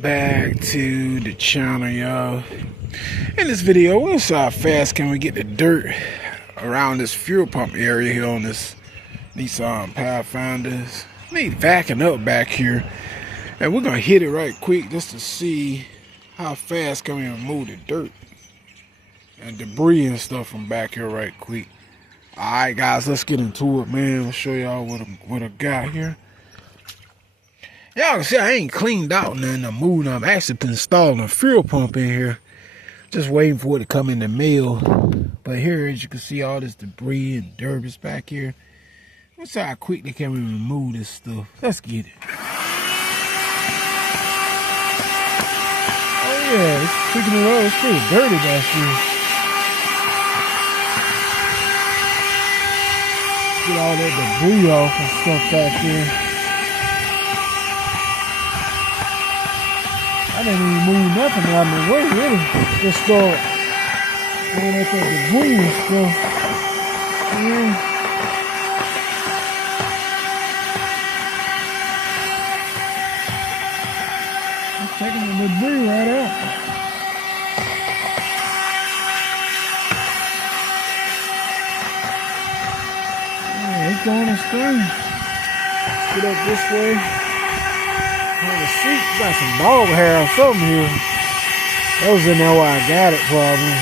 back to the channel, y'all. In this video, we'll see how fast can we get the dirt around this fuel pump area here on this Nissan Pathfinders. Need backing up back here, and we're gonna hit it right quick just to see how fast can we remove the dirt and debris and stuff from back here right quick. Alright guys, let's get into it, man. I'll show y'all what I got here. Y'all can see I ain't cleaned out nothing or moved. I'm actually installing a fuel pump in here. Just waiting for it to come in the mail. But here, as you can see, all this debris and dirt is back here. Let's see how quickly can we remove this stuff. Let's get it. Oh yeah, it's speaking of road, it's pretty dirty back here. Get all that debris off and stuff back here. I didn't even move nothing out of the way, really. Just start going at that debris and stuff. Yeah. I'm taking the debris right out. Yeah, it's going to screen. Let's get up this way. The seat got some dog hair or something here. That was in there where I got it, probably.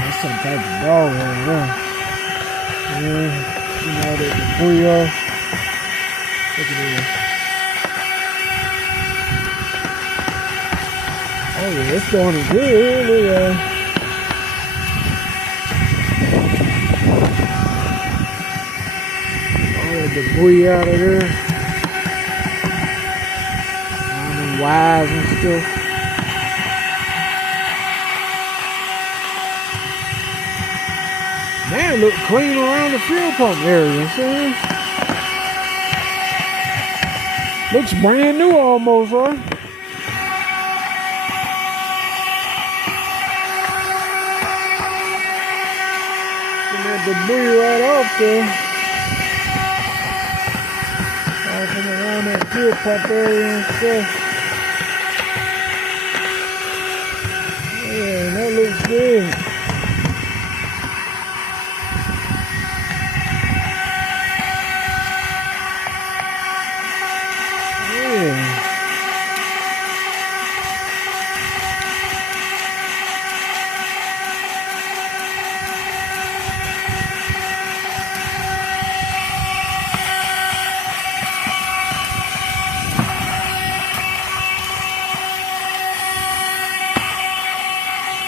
That's some type of dog hair there. Yeah, you know that debris off. Look at this. Oh yeah, it's going good. Look at that. Debris out of there. All them wires and stuff. Man, it look clean around the fuel pump area, see? Looks brand new almost, right? Get that debris right off there. From around that fuel pump area and stuff. Yeah, that looks good. Yeah.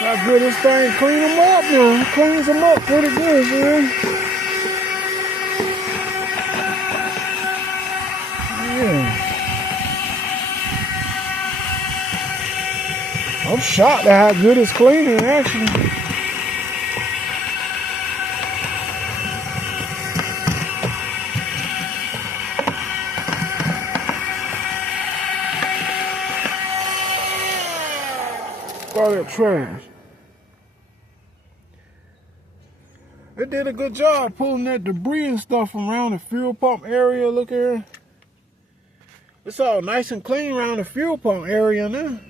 How good this thing clean them up now. It cleans them up pretty good, man. Yeah. I'm shocked at how good it's cleaning, actually. All that trash. It did a good job pulling that debris and stuff from around the fuel pump area. Look here. It's all nice and clean around the fuel pump area now.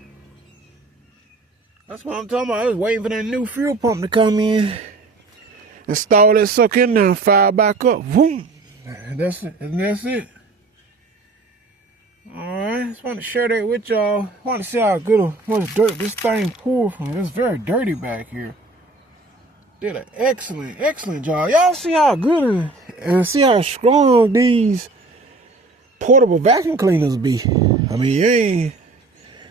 That's what I'm talking about. I was waiting for that new fuel pump to come in. Install that sucker in there and fire back up. Boom. That's it. And that's it. Alright, just want to share that with y'all. Want to see how good of much dirt this thing pulled from. It's very dirty back here. Did an excellent job. Y'all see how good and see how strong these portable vacuum cleaners be. I mean, you ain't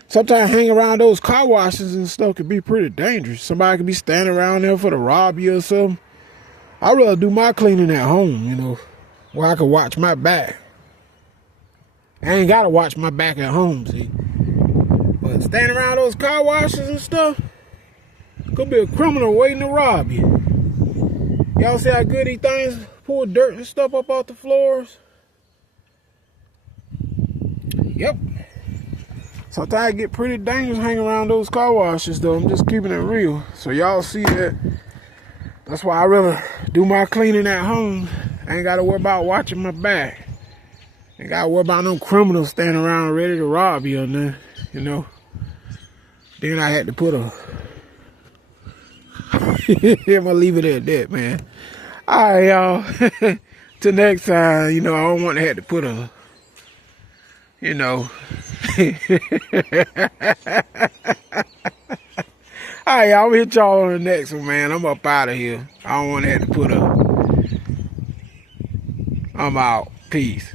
sometimes hang around those car washes and stuff can be pretty dangerous. Somebody could be standing around there for to rob you or something. I'd rather do my cleaning at home, you know, where I can watch my back. I ain't gotta watch my back at home, see. But standing around those car washes and stuff, could be a criminal waiting to rob you. Y'all see how good these things pull dirt and stuff up off the floors? Yep. Sometimes I get pretty dangerous hanging around those car washes, though. I'm just keeping it real. So y'all see that. That's why I rather do my cleaning at home. I ain't got to worry about watching my back. Ain't gotta worry about no criminals standing around ready to rob you or nothing, you know. Then I had to put a... I'm gonna leave it at that, man. Alright, y'all. Till next time, you know, I don't want to have to put a... You know... Alright, y'all, I'll hit y'all on the next one, man. I'm up out of here. I don't want to have to put a... I'm out. Peace.